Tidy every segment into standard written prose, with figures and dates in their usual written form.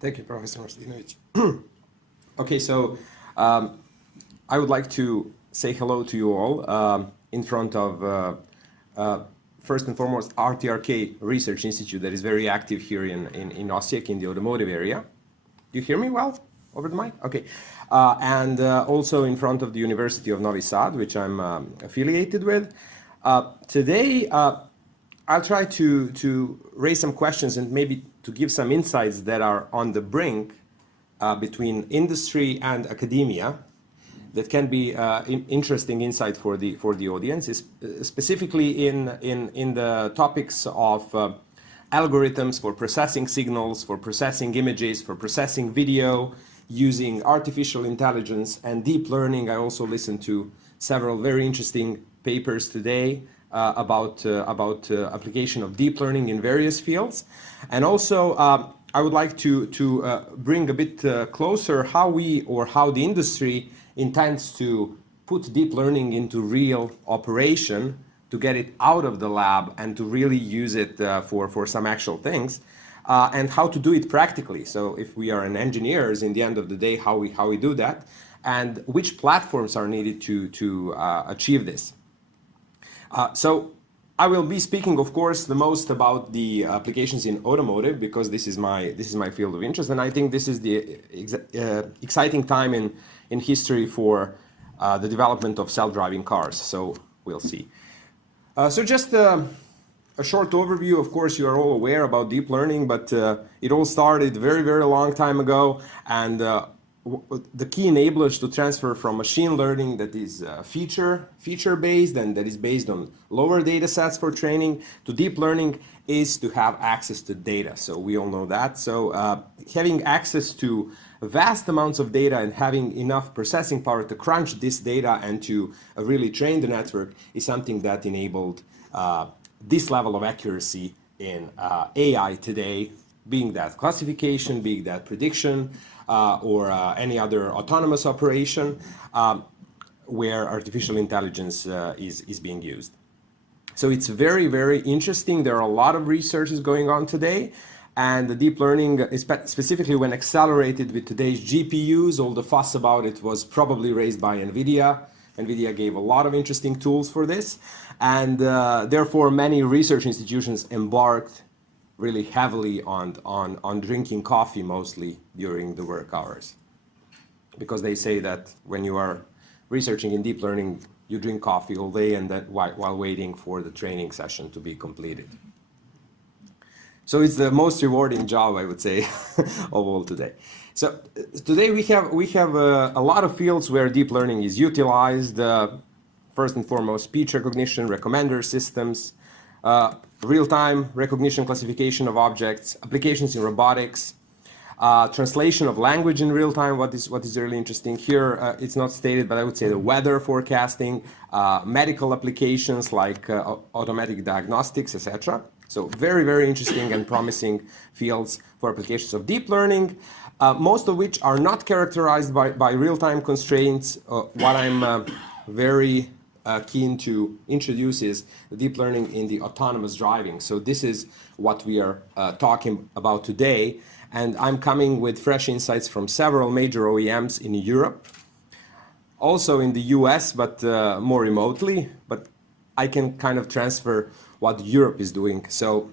Thank you, Professor Martinovic. Okay, so I would like to say hello to you all in front of, first and foremost, RTRK Research Institute that is very active here in Osijek in the automotive area. Do you hear me well over the mic? Okay. And also in front of the University of Novi Sad, which I'm affiliated with. Today, I'll try to raise some questions and maybe to give some insights that are on the brink between industry and academia that can be interesting insight for the audience, specifically in the topics of algorithms for processing signals, for processing images, for processing video, using artificial intelligence and deep learning. I also listened to several very interesting papers today about application of deep learning in various fields. And also, I would like to bring a bit closer how the industry intends to put deep learning into real operation, to get it out of the lab and to really use it for some actual things, and how to do it practically. So if we are engineers, in the end of the day, how we do that, and which platforms are needed to achieve this. So I will be speaking, of course, the most about the applications in automotive because this is my field of interest, and I think this is the exciting time in history for the development of self-driving cars. So we'll see. So just a short overview. Of course, you are all aware about deep learning, but it all started very, very long time ago, and the key enablers to transfer from machine learning that is feature-based and that is based on lower data sets for training to deep learning is to have access to data. So we all know that. So having access to vast amounts of data and having enough processing power to crunch this data and to really train the network is something that enabled this level of accuracy in AI today, being that classification, being that prediction, or any other autonomous operation where artificial intelligence is being used. So it's very, very interesting. There are a lot of researches going on today, and the deep learning, specifically when accelerated with today's GPUs, all the fuss about it was probably raised by NVIDIA. NVIDIA gave a lot of interesting tools for this, and therefore many research institutions embarked really heavily on drinking coffee mostly during the work hours. Because they say that when you are researching in deep learning, you drink coffee all day and that while waiting for the training session to be completed. So it's the most rewarding job, I would say, of all today. So today we have a lot of fields where deep learning is utilized. First and foremost, speech recognition, recommender systems, real-time recognition, classification of objects, applications in robotics, translation of language in real time. What is really interesting here, it's not stated, but I would say the weather forecasting, medical applications like automatic diagnostics, etc. So very, very interesting and promising fields for applications of deep learning, most of which are not characterized by real-time constraints. What I'm very keen to introduce is the deep learning in the autonomous driving. So this is what we are talking about today. And I'm coming with fresh insights from several major OEMs in Europe, also in the US, but more remotely. But I can kind of transfer what Europe is doing. So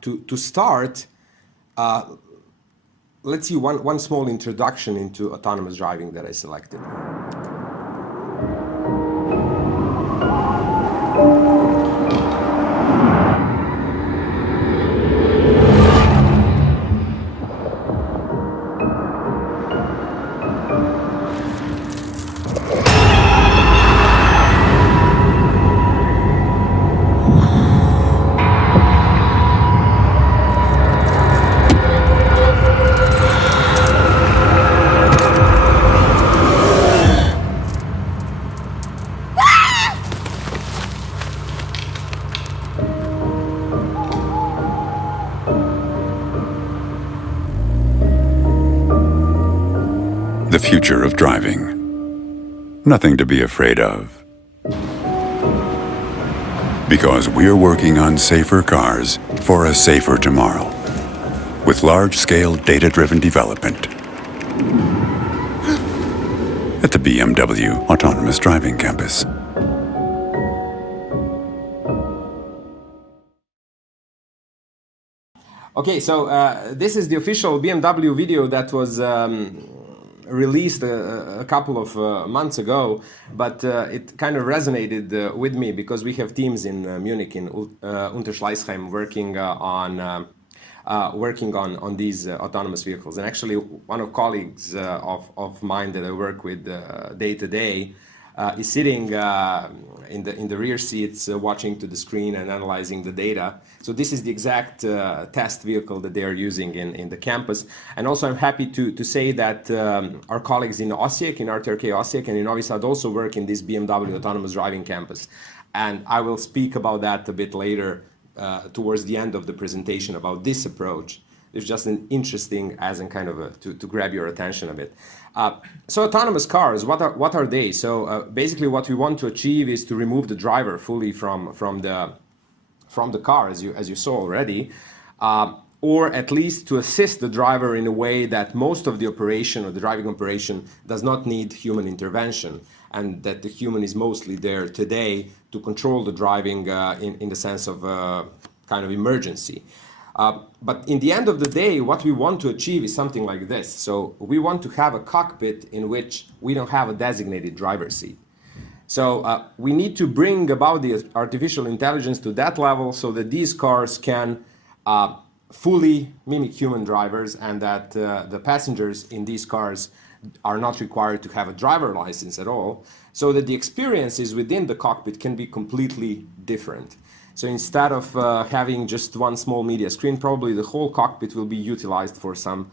to start, let's see one small introduction into autonomous driving that I selected. The future of driving. Nothing to be afraid of. Because we're working on safer cars for a safer tomorrow. with large-scale data-driven development at the BMW Autonomous Driving Campus. Okay, so this is the official BMW video that was released a couple of months ago, but it kind of resonated with me because we have teams in Munich, in Unterschleißheim, working on these autonomous vehicles. And actually, one of colleagues of mine that I work with day to day is sitting in the rear seats, watching to the screen and analyzing the data. So this is the exact test vehicle that they are using in the campus. And also I'm happy to say that our colleagues in OSSIP, in RTRK OSSIP and in Novi Sad also work in this BMW autonomous driving campus. And I will speak about that a bit later towards the end of the presentation about this approach. It's just an interesting as in kind of to grab your attention a bit. So autonomous cars, what are they? So basically what we want to achieve is to remove the driver fully from the car, as you saw already, or at least to assist the driver in a way that most of the operation or the driving operation does not need human intervention, and that the human is mostly there today to control the driving in the sense of kind of emergency. But in the end of the day, what we want to achieve is something like this. So we want to have a cockpit in which we don't have a designated driver's seat. So we need to bring about the artificial intelligence to that level so that these cars can fully mimic human drivers, and that the passengers in these cars are not required to have a driver license at all, so that the experiences within the cockpit can be completely different. So instead of having just one small media screen, probably the whole cockpit will be utilized for some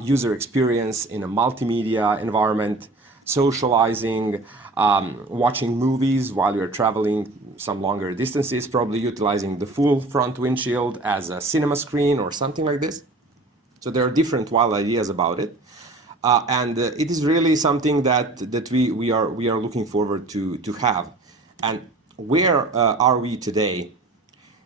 user experience in a multimedia environment, socializing, watching movies while you're traveling some longer distances, probably utilizing the full front windshield as a cinema screen or something like this. So there are different wild ideas about it. And it is really something that we are looking forward to have. And where are we today?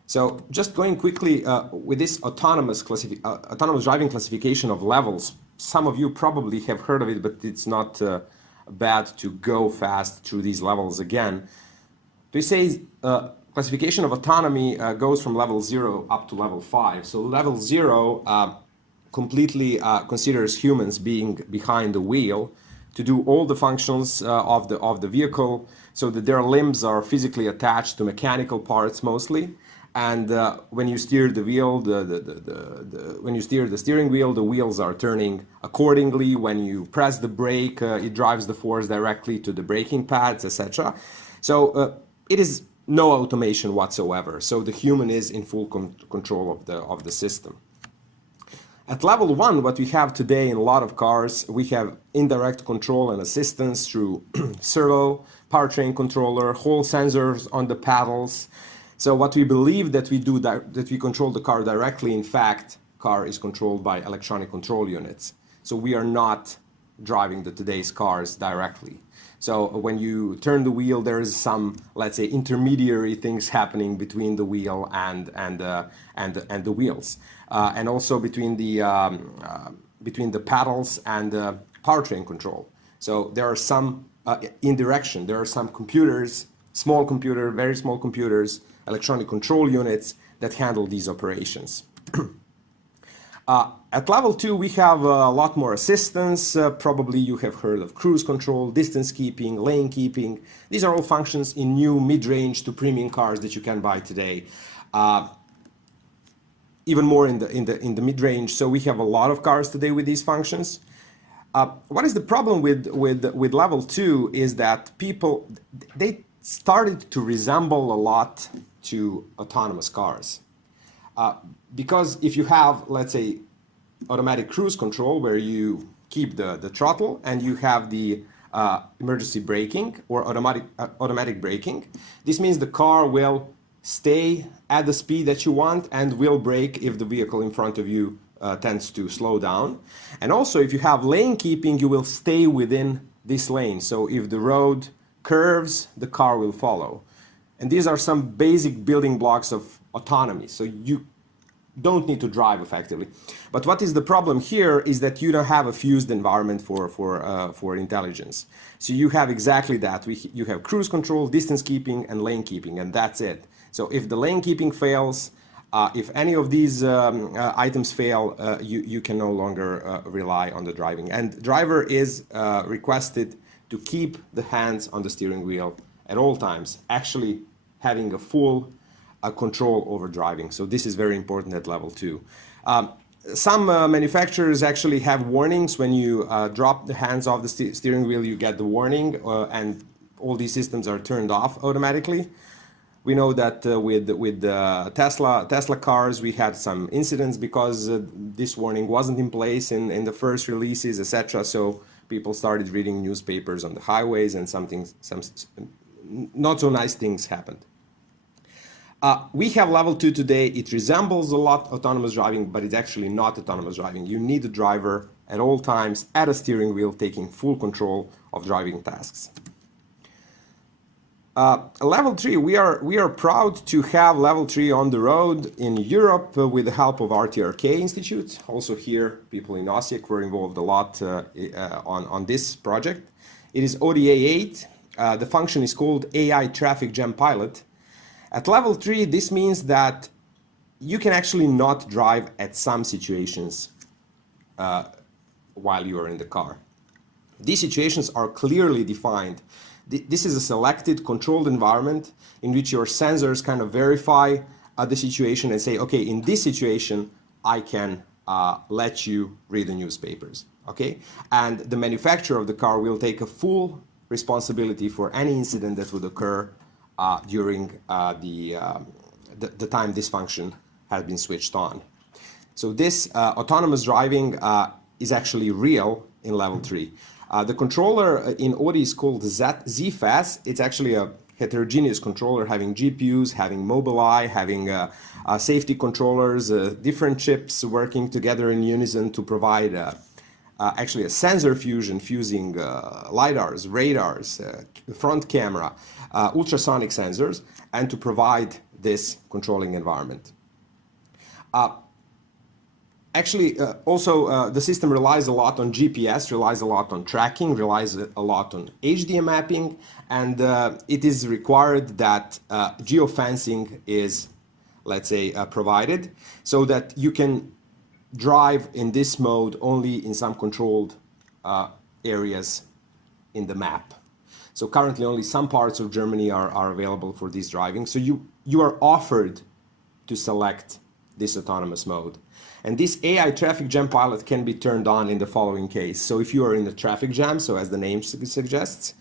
So just going quickly with this autonomous driving classification of levels, some of you probably have heard of it, but it's not bad to go fast through these levels again. They say classification of autonomy goes from level 0 up to level 5. So level 0 completely considers humans being behind the wheel to do all the functions of the vehicle, so that their limbs are physically attached to mechanical parts mostly. And when you steer the wheel, when you steer the steering wheel, the wheels are turning accordingly. When you press the brake, it drives the force directly to the braking pads, etc. So it is no automation whatsoever. So the human is in full control of the system. At level 1, what we have today in a lot of cars, we have indirect control and assistance through servo, powertrain controller, Hall sensors on the paddles. So what we believe that we do, that we control the car directly, in fact, car is controlled by electronic control units. So we are not driving today's cars directly. So when you turn the wheel, there is some, let's say, intermediary things happening between the wheel and the wheels, and also between the paddles and the powertrain control. So there are some indirection. There are some computers, small computer, very small computers, electronic control units that handle these operations. At level 2, we have a lot more assistance. Probably you have heard of cruise control, distance keeping, lane keeping. These are all functions in new mid-range to premium cars that you can buy today. Even more in the mid-range. So we have a lot of cars today with these functions. What is the problem with level 2 is that people, they started to resemble a lot to autonomous cars. Because if you have, let's say, automatic cruise control where you keep the throttle and you have the emergency braking or automatic braking, this means the car will stay at the speed that you want and will brake if the vehicle in front of you tends to slow down. And also, if you have lane keeping, you will stay within this lane. So if the road curves, the car will follow. And these are some basic building blocks of autonomy. So don't need to drive effectively. But what is the problem here is that you don't have a fused environment for intelligence. So you have exactly that. You have cruise control, distance keeping, and lane keeping, and that's it. So if the lane keeping fails, if any of these items fail, you can no longer rely on the driving. And driver is requested to keep the hands on the steering wheel at all times, actually having a full control over driving. So this is very important at level 2. Some manufacturers actually have warnings when you drop the hands off the steering wheel. You get the warning, and all these systems are turned off automatically. We know that with Tesla cars, we had some incidents because this warning wasn't in place in the first releases, etc. So people started reading newspapers on the highways, and some not so nice things happened. We have level 2 today. It resembles a lot autonomous driving, but it's actually not autonomous driving. You need a driver at all times at a steering wheel taking full control of driving tasks. Level 3, we are proud to have level 3 on the road in Europe with the help of RTRK Institute. Also here, people in OSSIP were involved a lot on this project. It is ODA 8. The function is called AI Traffic Jam Pilot. At level 3, this means that you can actually not drive at some situations while you are in the car. These situations are clearly defined. This is a selected, controlled environment in which your sensors kind of verify the situation and say, okay, in this situation, I can let you read the newspapers, okay? And the manufacturer of the car will take a full responsibility for any incident that would occur during the time this function has been switched on. So this autonomous driving is actually real in level 3. The controller in Audi is called ZFAS. It's actually a heterogeneous controller having GPUs, having Mobileye, having safety controllers, different chips working together in unison to provide actually a sensor fusion fusing LiDARs, radars, front camera, ultrasonic sensors, and to provide this controlling environment. Actually, also the system relies a lot on GPS, relies a lot on tracking, relies a lot on HDMI mapping, and it is required that geofencing is, let's say, provided so that you can drive in this mode only in some controlled areas in the map. So currently only some parts of Germany are available for this driving. So you are offered to select this autonomous mode. And this AI traffic jam pilot can be turned on in the following case. So if you are in the traffic jam, so as the name suggests,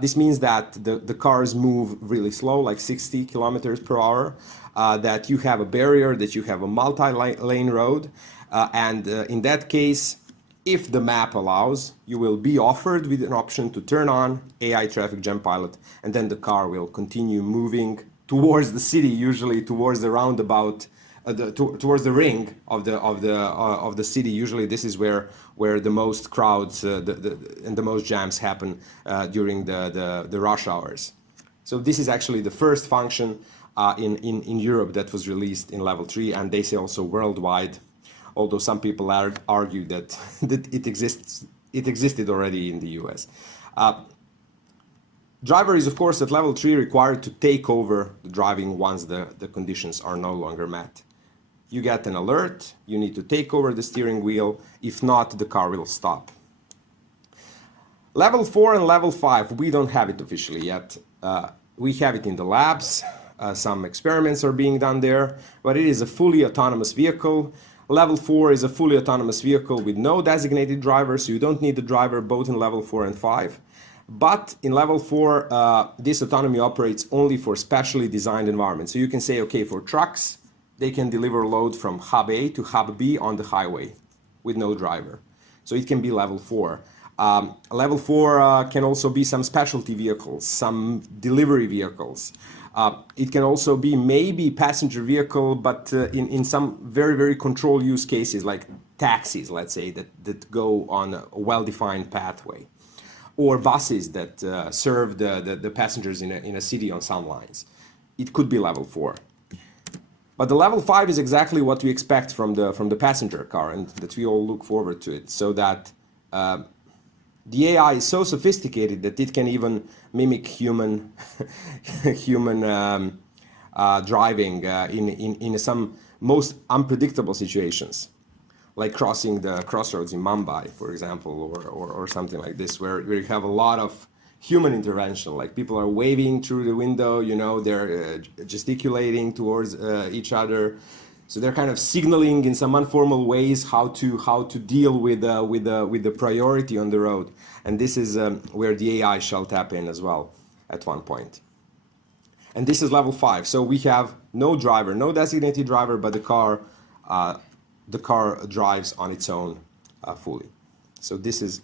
this means that the cars move really slow, like 60 kilometers per hour, that you have a barrier, that you have a multi-lane road. And in that case, if the map allows, you will be offered with an option to turn on AI traffic jam pilot, and then the car will continue moving towards the city, usually towards the roundabout, towards the ring of the city. Usually, this is where the most crowds and the most jams happen during the rush hours. So this is actually the first function in Europe that was released in level 3, and they say also worldwide. Although some people argue that it existed already in the US. Driver is, of course, at level 3 required to take over the driving once the conditions are no longer met. You get an alert, you need to take over the steering wheel. If not, the car will stop. Level 4 and level 5, we don't have it officially yet. We have it in the labs. Some experiments are being done there, but it is a fully autonomous vehicle. Level 4 is a fully autonomous vehicle with no designated driver, so you don't need the driver both in level 4 and 5. But in level 4, this autonomy operates only for specially designed environments. So you can say, okay, for trucks, they can deliver load from hub A to hub B on the highway with no driver. So it can be level 4. Level 4 can also be some specialty vehicles, some delivery vehicles. It can also be maybe passenger vehicle, but in some very, very controlled use cases like taxis, let's say, that go on a well-defined pathway. Or buses that serve the passengers in a city on some lines. It could be level 4. But the level 5 is exactly what we expect from the passenger car, and that we all look forward to it, so that the AI is so sophisticated that it can even mimic human driving in some most unpredictable situations, like crossing the crossroads in Mumbai, for example, or something like this, where you have a lot of human intervention, like people are waving through the window, you know, they're gesticulating towards each other. So they're kind of signaling in some informal ways how to deal with the priority on the road. And this is where the AI shall tap in as well at one point. And this is level 5. So we have no driver, no designated driver, but the car drives on its own fully. So this is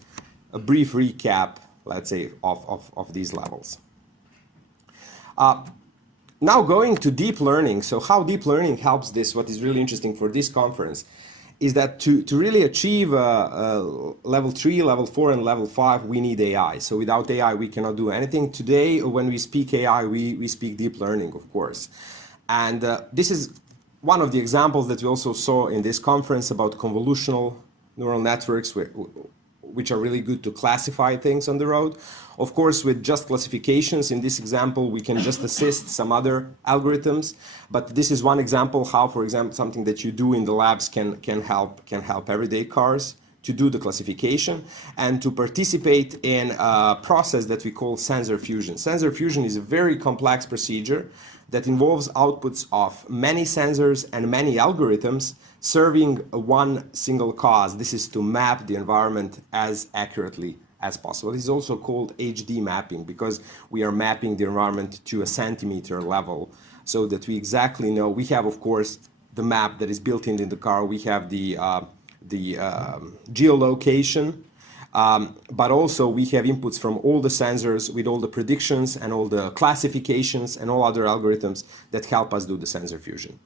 a brief recap, let's say, of these levels. Now going to deep learning. So how deep learning helps this, what is really interesting for this conference, is that to really achieve level 3, level 4, and level 5, we need AI. So without AI, we cannot do anything. Today, when we speak AI, we speak deep learning, of course. And this is one of the examples that we also saw in this conference about convolutional neural networks, which are really good to classify things on the road. Of course, with just classifications, in this example, we can just assist some other algorithms. But this is one example how, for example, something that you do in the labs can help everyday cars to do the classification and to participate in a process that we call sensor fusion. Sensor fusion is a very complex procedure that involves outputs of many sensors and many algorithms serving one single cause. This is to map the environment as accurately as possible. This is also called HD mapping because we are mapping the environment to a centimeter level so that we exactly know. We have, of course, the map that is built in the car. We have the geolocation, but also we have inputs from all the sensors with all the predictions and all the classifications and all other algorithms that help us do the sensor fusion.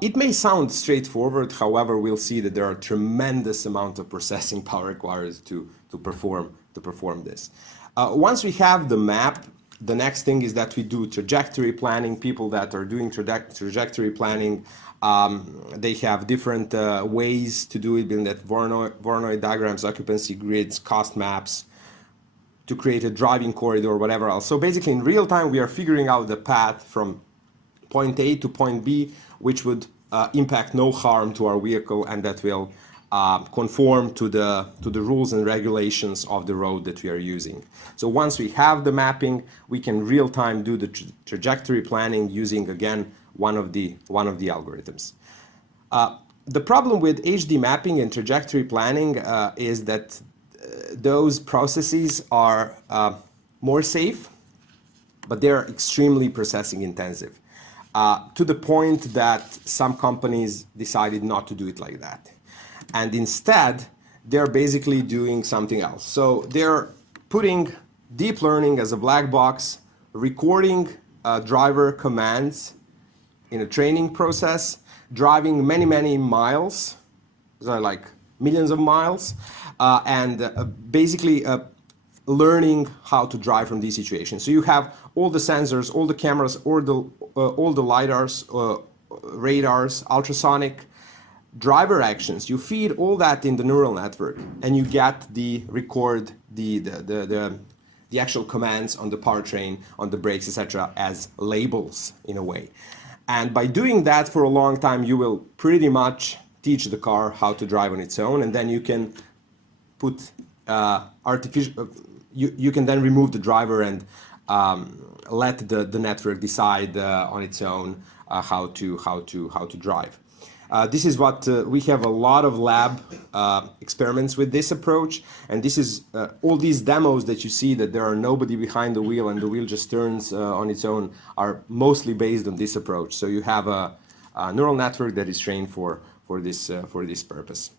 It may sound straightforward, however, we'll see that there are a tremendous amount of processing power required to perform this. Once we have the map, the next thing is that we do trajectory planning. People that are doing trajectory planning, they have different ways to do it, being that Voronoi diagrams, occupancy grids, cost maps, to create a driving corridor, or whatever else. So basically, in real time, we are figuring out the path from point A to point B, which would impact no harm to our vehicle, and that will conform to the rules and regulations of the road that we are using. So once we have the mapping, we can real time do the trajectory planning using, again, one of the algorithms. The problem with HD mapping and trajectory planning is that those processes are more safe, but they're extremely processing intensive. To the point that some companies decided not to do it like that. And instead, they're basically doing something else. So they're putting deep learning as a black box, recording driver commands in a training process, driving many, many miles, so like millions of miles, and basically learning how to drive from these situations. So you have all the sensors, all the cameras, all the lidars, radars, ultrasonic, driver actions. You feed all that in the neural network, and you get the actual commands on the powertrain, on the brakes, etc., as labels in a way. And by doing that for a long time, you will pretty much teach the car how to drive on its own, and then you can put you can then remove the driver and let the network decide on its own how to drive. This is what we have a lot of lab experiments with this approach, and this is all these demos that you see that there are nobody behind the wheel and the wheel just turns on its own are mostly based on this approach. So you have a neural network that is trained for this purpose,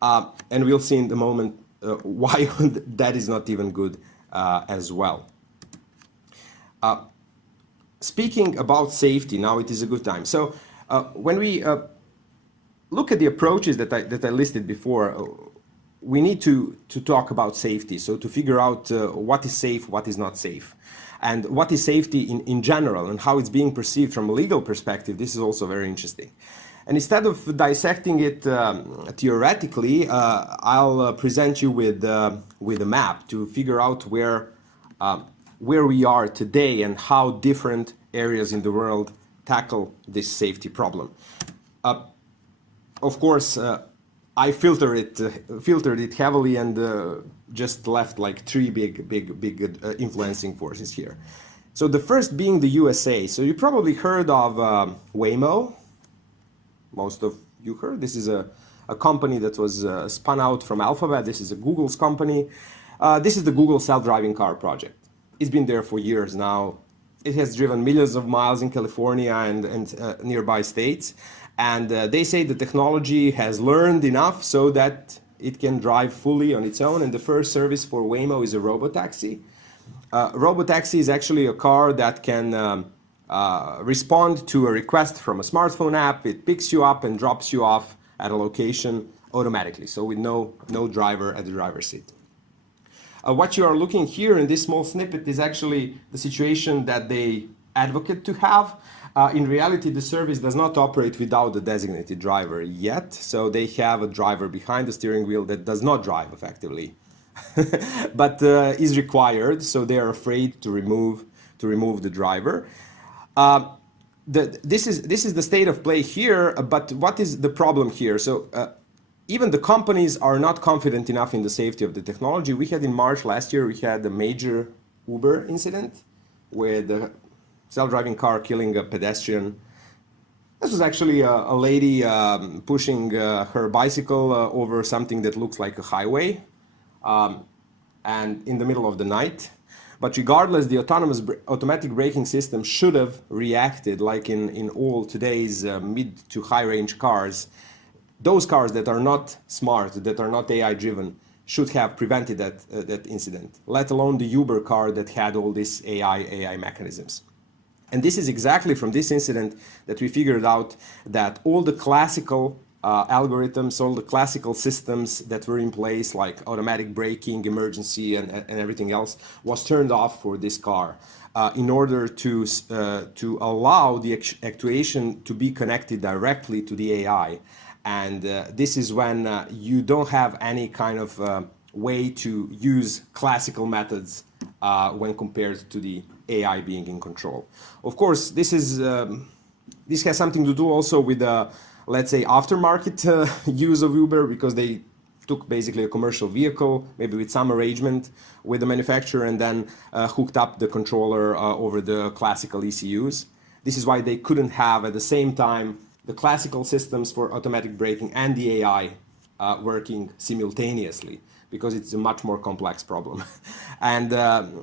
and we'll see in the moment why that is not even good as well. Speaking about safety, now it is a good time. So when we look at the approaches that I listed before, we need to talk about safety. So to figure out what is safe, what is not safe, and what is safety in general and how it's being perceived from a legal perspective. This is also very interesting. And instead of dissecting it theoretically, I'll present you with a map to figure out where we are today and how different areas in the world tackle this safety problem. Of course, I filtered it heavily and just left like three big influencing forces here. So the first being the USA. So you probably heard of Waymo. Most of you heard. This is a company that was spun out from Alphabet. This is a Google's company. This is the Google self-driving car project. It's been there for years now. It has driven millions of miles in California and nearby states. And they say the technology has learned enough so that it can drive fully on its own. And the first service for Waymo is a robotaxi. Robotaxi is actually a car that can respond to a request from a smartphone app. It picks you up and drops you off at a location automatically, so with no driver at the driver's seat. What you are looking here in this small snippet is actually the situation that they advocate to have. In reality, the service does not operate without the designated driver yet, so they have a driver behind the steering wheel that does not drive effectively, but is required, so they are afraid to remove the driver. This is the state of play here, but what is the problem here? So even the companies are not confident enough in the safety of the technology. We had in March last year, we had a major Uber incident with a self-driving car killing a pedestrian. This was actually a lady pushing her bicycle over something that looks like a highway and in the middle of the night. But regardless, the automatic braking system should have reacted like in all today's mid to high range cars. Those cars that are not smart, that are not AI driven, should have prevented that incident, let alone the Uber car that had all these AI mechanisms. And this is exactly from this incident that we figured out that all the classical algorithms, all the classical systems that were in place, like automatic braking, emergency, and everything else, was turned off for this car in order to allow the actuation to be connected directly to the AI. And this is when you don't have any kind of way to use classical methods when compared to the AI being in control. Of course, this has something to do also with let's say aftermarket use of Uber, because they took basically a commercial vehicle, maybe with some arrangement with the manufacturer, and then hooked up the controller over the classical ECUs. This is why they couldn't have at the same time the classical systems for automatic braking and the AI working simultaneously, because it's a much more complex problem. And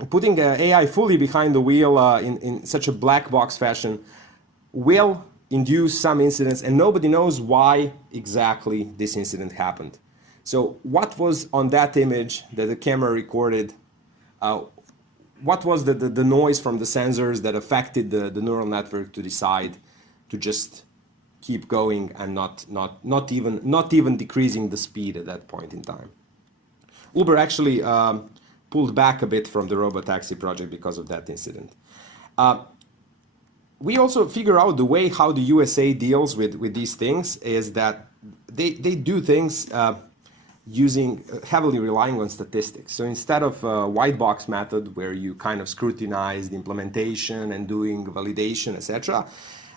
putting AI fully behind the wheel in such a black box fashion will induce some incidents, and nobody knows why exactly this incident happened. So what was on that image that the camera recorded? What was the noise from the sensors that affected the neural network to decide to just keep going and not even decreasing the speed at that point in time? Uber actually pulled back a bit from the robotaxi project because of that incident. We also figure out the way how the USA deals with these things is that they do things heavily relying on statistics. So instead of a white box method where you kind of scrutinize the implementation and doing validation, etc.,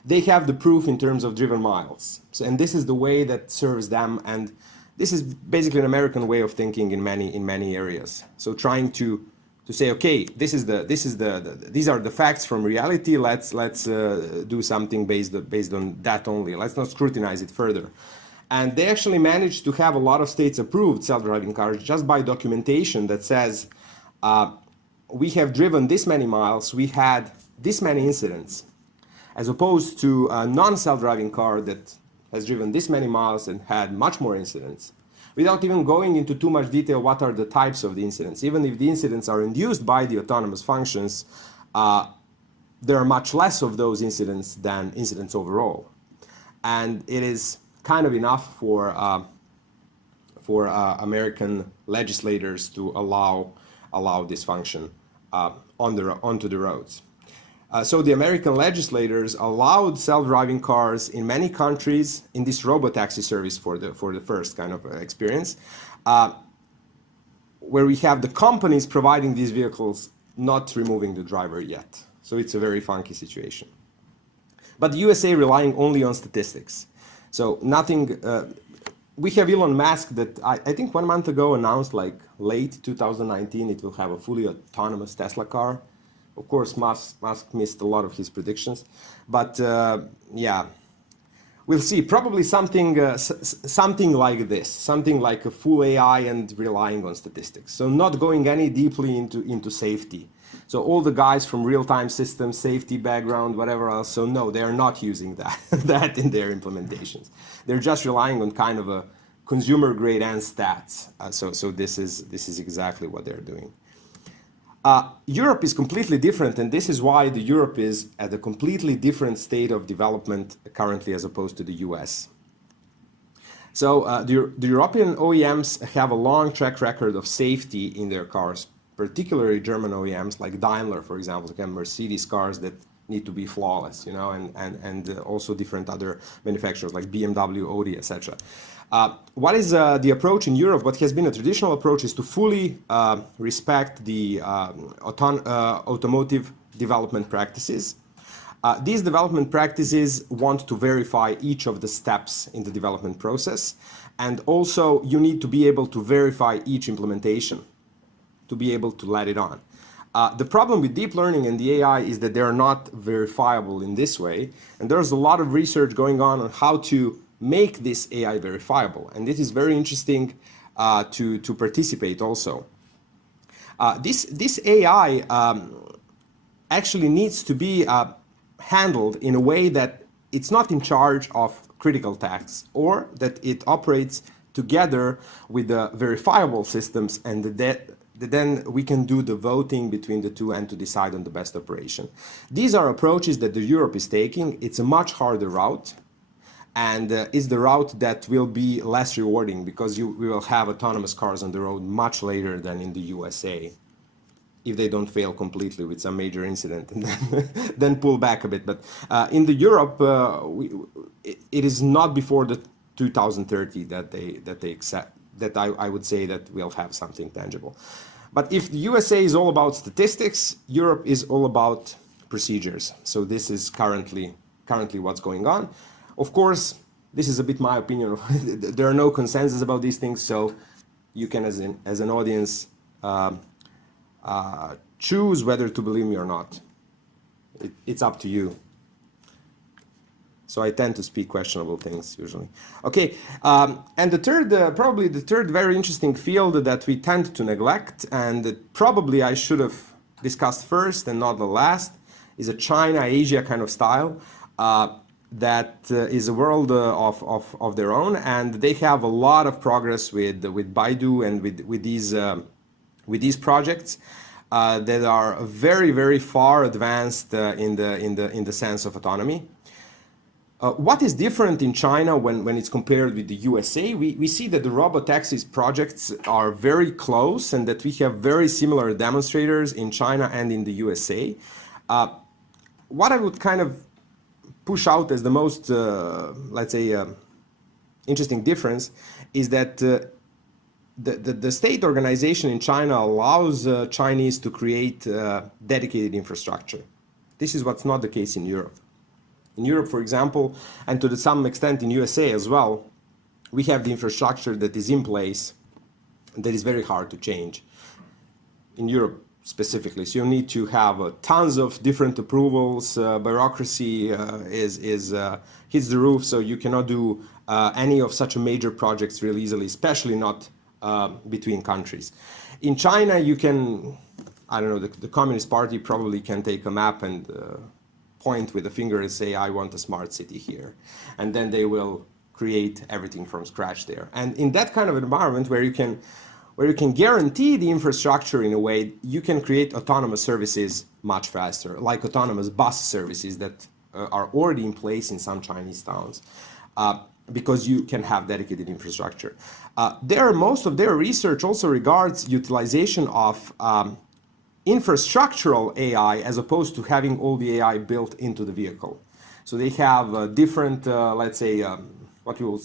they have the proof in terms of driven miles. So, and this is the way that serves them, and this is basically an American way of thinking in many areas. So trying to say, okay, these are the facts from reality. Let's do something based on that only. Let's not scrutinize it further. And they actually managed to have a lot of states approved self-driving cars just by documentation that says we have driven this many miles, we had this many incidents, as opposed to a non-self-driving car that has driven this many miles and had much more incidents, without even going into too much detail what are the types of the incidents. Even if the incidents are induced by the autonomous functions, there are much less of those incidents than incidents overall. And it is kind of enough for for American legislators to allow this function onto the roads. So the American legislators allowed self-driving cars in many countries in this robotaxi service for the first kind of experience, where we have the companies providing these vehicles not removing the driver yet. So it's a very funky situation. But the USA relying only on statistics. So nothing, we have Elon Musk that I think 1 month ago announced like late 2019 it will have a fully autonomous Tesla car. Of course, Musk missed a lot of his predictions, but yeah, we'll see. Probably something something like this, something like a full AI and relying on statistics. So not going any deeply into safety. So all the guys from real-time systems, safety background, whatever else. So no, they are not using that in their implementations. They're just relying on kind of a consumer-grade and stats. So this is exactly what they're doing. Europe is completely different, and this is why the Europe is at a completely different state of development currently as opposed to the US. So the European OEMs have a long track record of safety in their cars, particularly German OEMs like Daimler, for example, like Mercedes cars that need to be flawless, you know, and also different other manufacturers like BMW, Audi, etc. What is the approach in Europe? What has been a traditional approach is to fully respect the automotive development practices. These development practices want to verify each of the steps in the development process, and also you need to be able to verify each implementation to be able to let it on. The problem with deep learning and the AI is that they are not verifiable in this way, and there's a lot of research going on how to make this AI verifiable, and it is very interesting to participate also. This AI actually needs to be handled in a way that it's not in charge of critical tasks, or that it operates together with the verifiable systems, and that then we can do the voting between the two and to decide on the best operation. These are approaches that the Europe is taking. It's a much harder route, and is the route that will be less rewarding because we will have autonomous cars on the road much later than in the USA, if they don't fail completely with some major incident and then pull back a bit. But in the Europe, it is not before the 2030 that they accept. That I would say that we'll have something tangible. But if the USA is all about statistics, Europe is all about procedures. So this is currently what's going on. Of course, this is a bit my opinion. There are no consensus about these things, so you can, as an audience, choose whether to believe me or not. It's up to you. So I tend to speak questionable things usually. Okay, and the third, probably the third very interesting field that we tend to neglect, and that probably I should have discussed first and not the last, is a China-Asia kind of style that is a world of their own, and they have a lot of progress with Baidu and with these projects that are very, very far advanced in the sense of autonomy. What is different in China when it's compared with the USA? We see that the robotaxis projects are very close and that we have very similar demonstrators in China and in the USA. What I would kind of push out as the most, let's say, interesting difference is that the state organization in China allows Chinese to create dedicated infrastructure. This is what's not the case in Europe. In Europe, for example, and to some extent in USA as well, we have the infrastructure that is in place that is very hard to change. In Europe specifically, so you need to have tons of different approvals. Bureaucracy hits the roof, so you cannot do any of such major projects really easily, especially not between countries. In China, you can, I don't know, the Communist Party probably can take a map and point with a finger and say, I want a smart city here. And then they will create everything from scratch there. And in that kind of environment where you can guarantee the infrastructure in a way, you can create autonomous services much faster, like autonomous bus services that are already in place in some Chinese towns. because you can have dedicated infrastructure. Most of their research also regards utilization of infrastructural AI as opposed to having all the AI built into the vehicle. So they have different, let's say, what we will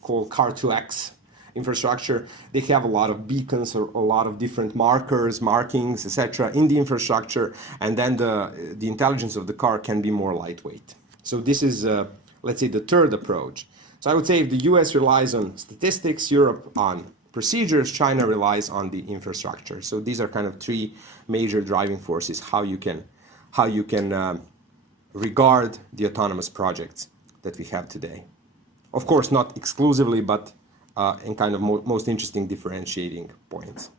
call Car2X infrastructure. They have a lot of beacons or a lot of different markings, etc. in the infrastructure, and then the intelligence of the car can be more lightweight. So this is, let's say, the third approach. So I would say if the US relies on statistics, Europe on procedures, China relies on the infrastructure. So these are kind of three major driving forces how you can regard the autonomous projects that we have today. Of course, not exclusively, but in kind of most interesting differentiating points.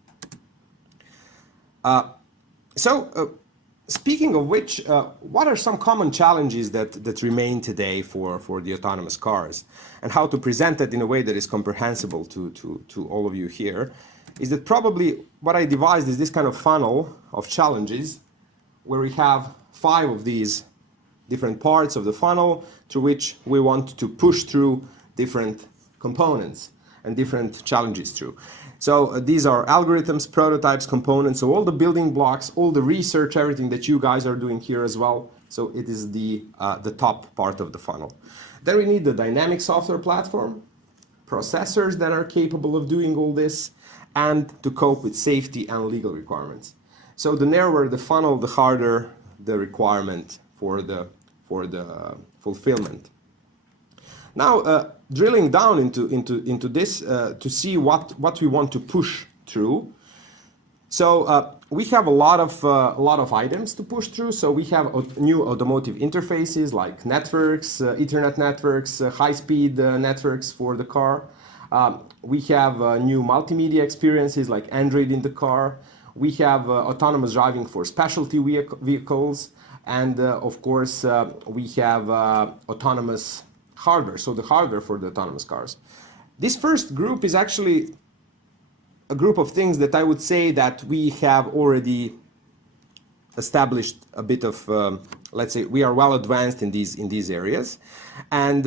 Speaking of which, what are some common challenges that remain today for the autonomous cars, and how to present it in a way that is comprehensible to all of you here, is that probably what I devised is this kind of funnel of challenges where we have 5 of these different parts of the funnel through which we want to push through different components and different challenges through. So these are algorithms, prototypes, components, so all the building blocks, all the research, everything that you guys are doing here as well. So it is the top part of the funnel. Then we need the dynamic software platform, processors that are capable of doing all this, and to cope with safety and legal requirements. So the narrower the funnel, the harder the requirement for the fulfillment. Now, drilling down into this to see what we want to push through. So we have a lot of items to push through. So we have new automotive interfaces like networks, Ethernet networks, high-speed networks for the car. We have new multimedia experiences like Android in the car. We have autonomous driving for specialty vehicles, and of course we have autonomous hardware, so the hardware for the autonomous cars. This first group is actually a group of things that I would say that we have already established a bit of, let's say, we are well advanced in these areas, and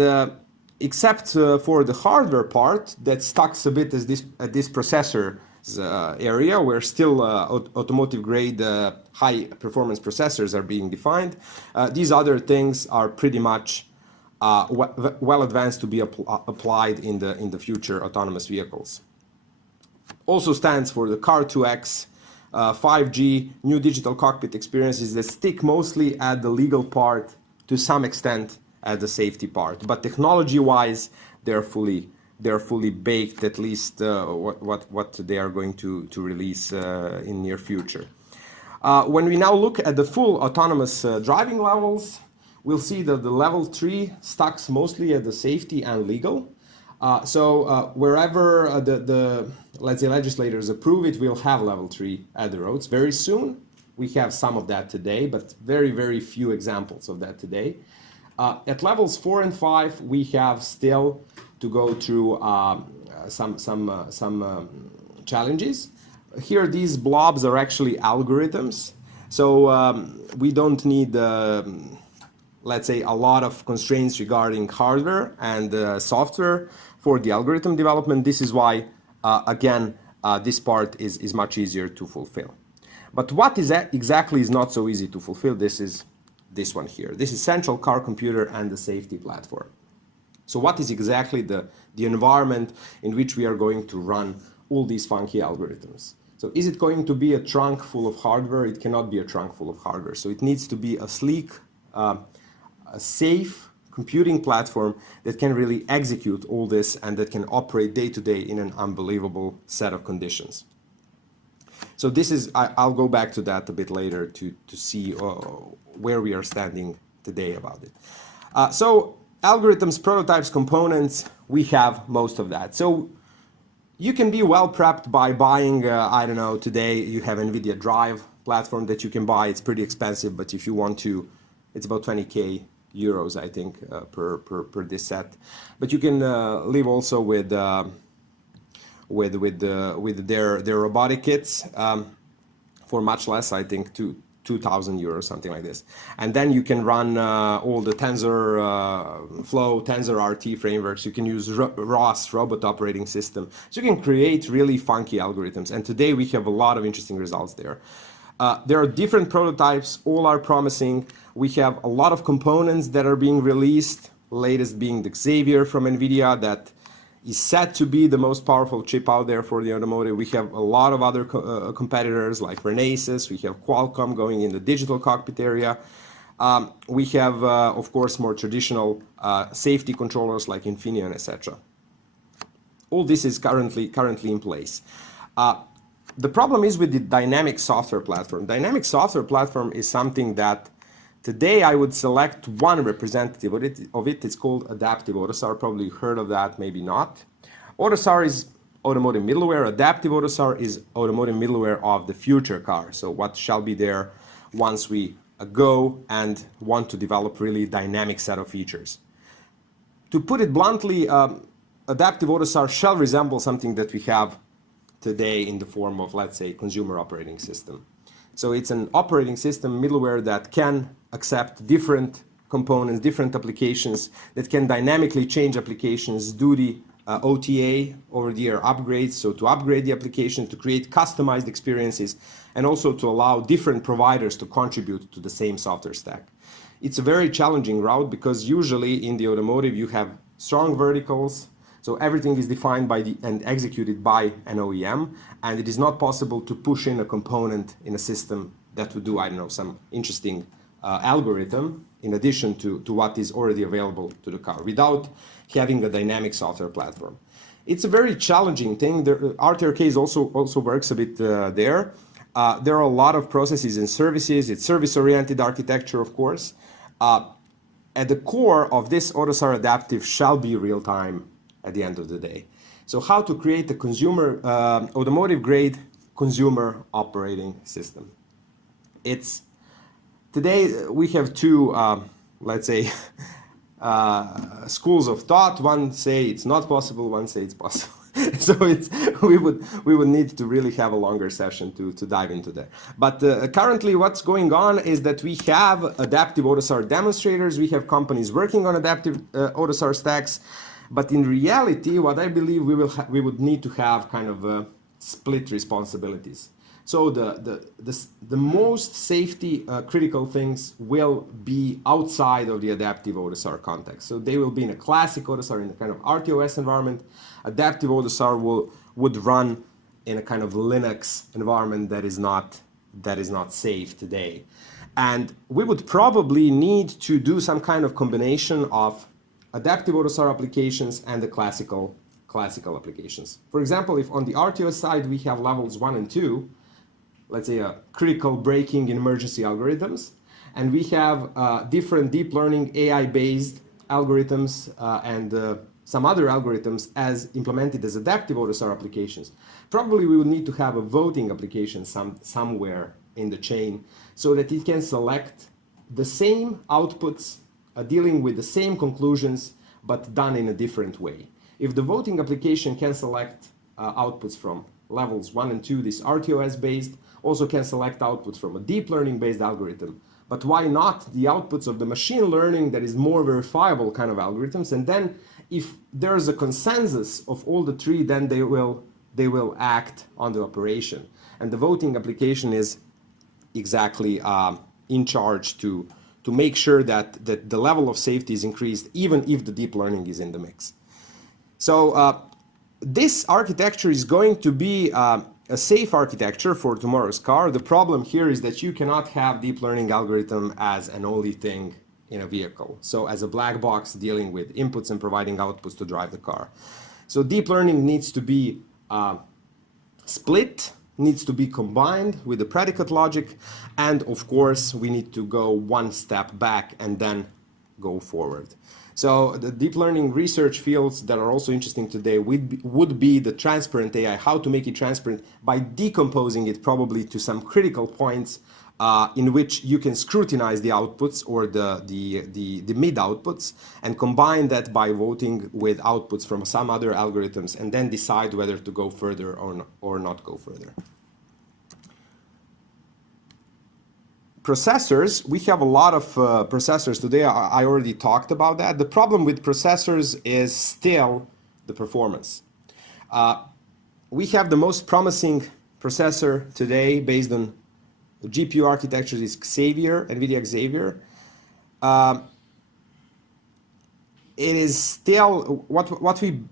except for the hardware part that stocks a bit as at this processor area where still automotive grade high performance processors are being defined. These other things are pretty much well advanced to be applied in the future autonomous vehicles. Also stands for the Car2X, 5G, new digital cockpit experiences that stick mostly at the legal part, to some extent at the safety part. But technology-wise, they're fully baked, at least what they are going to release in near future. When we now look at the full autonomous driving levels, we'll see that the level 3 stocks mostly at the safety and legal. Wherever let's say legislators approve it, we'll have level 3 at the roads very soon. We have some of that today, but very, very few examples of that today. At levels 4 and 5, we have still to go through some challenges. Here, these blobs are actually algorithms. So we don't need let's say, a lot of constraints regarding hardware and software for the algorithm development. This is why, again, this part is much easier to fulfill. But what is exactly is not so easy to fulfill? This is this one here. This is central car computer and the safety platform. So what is exactly the environment in which we are going to run all these funky algorithms? So is it going to be a trunk full of hardware? It cannot be a trunk full of hardware. So it needs to be a sleek, a safe computing platform that can really execute all this and that can operate day to day in an unbelievable set of conditions. So this is, I'll go back to that a bit later to see where we are standing today about it. So algorithms, prototypes, components, we have most of that. So you can be well prepped by buying, I don't know, today you have NVIDIA Drive platform that you can buy. It's pretty expensive, but if you want to, it's about 20K euros, I think, per this set. But you can live also with their robotic kits for much less, I think, €2,000, something like this. And then you can run all the TensorFlow, TensorRT frameworks. You can use ROS, Robot Operating System. So you can create really funky algorithms. And today we have a lot of interesting results there. There are different prototypes, all are promising. We have a lot of components that are being released, latest being the Xavier from NVIDIA that is said to be the most powerful chip out there for the automotive. We have a lot of other competitors like Renesas. We have Qualcomm going in the digital cockpit area. We have, of course, more traditional safety controllers like Infineon, etc. All this is currently in place. The problem is with the dynamic software platform. Dynamic software platform is something that today I would select one representative of it. It's called Adaptive AUTOSAR. Probably heard of that, maybe not. AUTOSAR is automotive middleware. Adaptive AUTOSAR is automotive middleware of the future car. So what shall be there once we go and want to develop really dynamic set of features. To put it bluntly, Adaptive AUTOSAR shall resemble something that we have today in the form of, let's say, consumer operating system. So it's an operating system middleware that can accept different components, different applications, that can dynamically change applications, do the OTA, over-the-air upgrades, so to upgrade the application, to create customized experiences, and also to allow different providers to contribute to the same software stack. It's a very challenging route because usually in the automotive you have strong verticals, so everything is defined by and executed by an OEM, and it is not possible to push in a component in a system that would do, I don't know, some interesting algorithm in addition to what is already available to the car without having a dynamic software platform. It's a very challenging thing. RTRK also works a bit there. There are a lot of processes and services. It's service-oriented architecture, of course. At the core of this AUTOSAR adaptive shall be real-time at the end of the day. So how to create a consumer, automotive-grade consumer operating system. Today we have two, let's say, schools of thought. One say it's not possible, one say it's possible. So we would need to really have a longer session to dive into that. But currently what's going on is that we have adaptive AUTOSAR demonstrators, we have companies working on adaptive AUTOSAR stacks, but in reality what I believe we would need to have kind of split responsibilities. So the most safety critical things will be outside of the adaptive AUTOSAR context. So they will be in a classic AUTOSAR in a kind of RTOS environment. Adaptive AUTOSAR would run in a kind of Linux environment that is not safe today. And we would probably need to do some kind of combination of adaptive AUTOSAR applications and the classical applications. For example, if on the RTOS side we have levels 1 and 2, let's say critical braking in emergency algorithms, and we have different deep learning AI-based algorithms and some other algorithms as implemented as adaptive AUTOSAR applications. Probably we would need to have a voting application somewhere in the chain so that it can select the same outputs dealing with the same conclusions but done in a different way. If the voting application can select outputs from levels 1 and 2, this RTOS based, also can select outputs from a deep learning based algorithm. But why not the outputs of the machine learning that is more verifiable kind of algorithms? And then if there's a consensus of all the three, then they will act on the operation. And the voting application is exactly in charge to make sure that the level of safety is increased even if the deep learning is in the mix. So this architecture is going to be a safe architecture for tomorrow's car. The problem here is that you cannot have deep learning algorithm as an only thing in a vehicle. So as a black box dealing with inputs and providing outputs to drive the car. So deep learning needs to be split, needs to be combined with the predicate logic, and of course we need to go one step back and then go forward. So the deep learning research fields that are also interesting today would be the transparent AI, how to make it transparent by decomposing it probably to some critical points in which you can scrutinize the outputs or the mid outputs and combine that by voting with outputs from some other algorithms and then decide whether to go further or not go further. processors, we have a lot of processors today. I already talked about that. The problem with processors is still the performance. We have the most promising processor today based on GPU architectures is Xavier, NVIDIA Xavier. It is still what we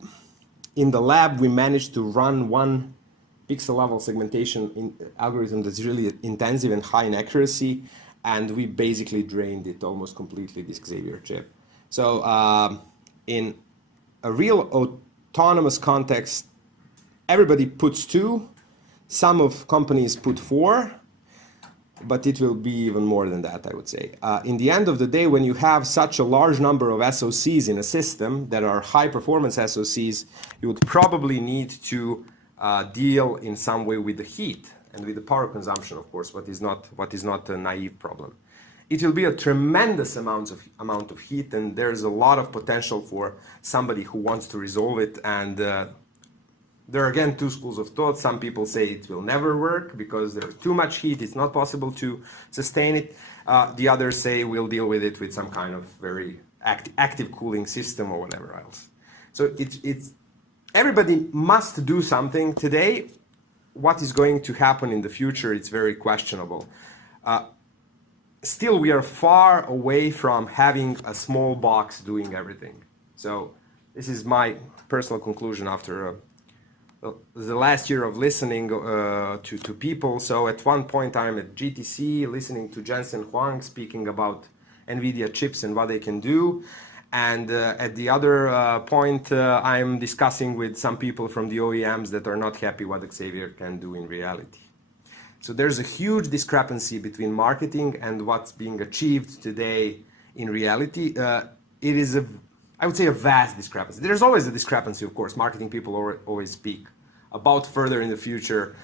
in the lab we managed to run one pixel level segmentation algorithm that's really intensive and high in accuracy, and we basically drained it almost completely, this Xavier chip. So in a real autonomous context, everybody puts 2, some of companies put 4, but it will be even more than that, I would say. In the end of the day, when you have such a large number of SoCs in a system that are high performance SoCs, you would probably need to deal in some way with the heat and with the power consumption, of course, what is not a naive problem. It will be a tremendous amount of heat, and there's a lot of potential for somebody who wants to resolve it. And there are again 2 schools of thought. Some people say it will never work because there's too much heat, it's not possible to sustain it. The others say we'll deal with it with some kind of very active cooling system or whatever else. So it's everybody must do something today. What is going to happen in the future, it's very questionable. Still, we are far away from having a small box doing everything. So this is my personal conclusion after the last year of listening to people. So at one point I'm at GTC listening to Jensen Huang speaking about NVIDIA chips and what they can do. And at the other point, I'm discussing with some people from the OEMs that are not happy what Xavier can do in reality. So there's a huge discrepancy between marketing and what's being achieved today in reality. It is, I would say, a vast discrepancy. There's always a discrepancy, of course. Marketing people always speak about further in the future,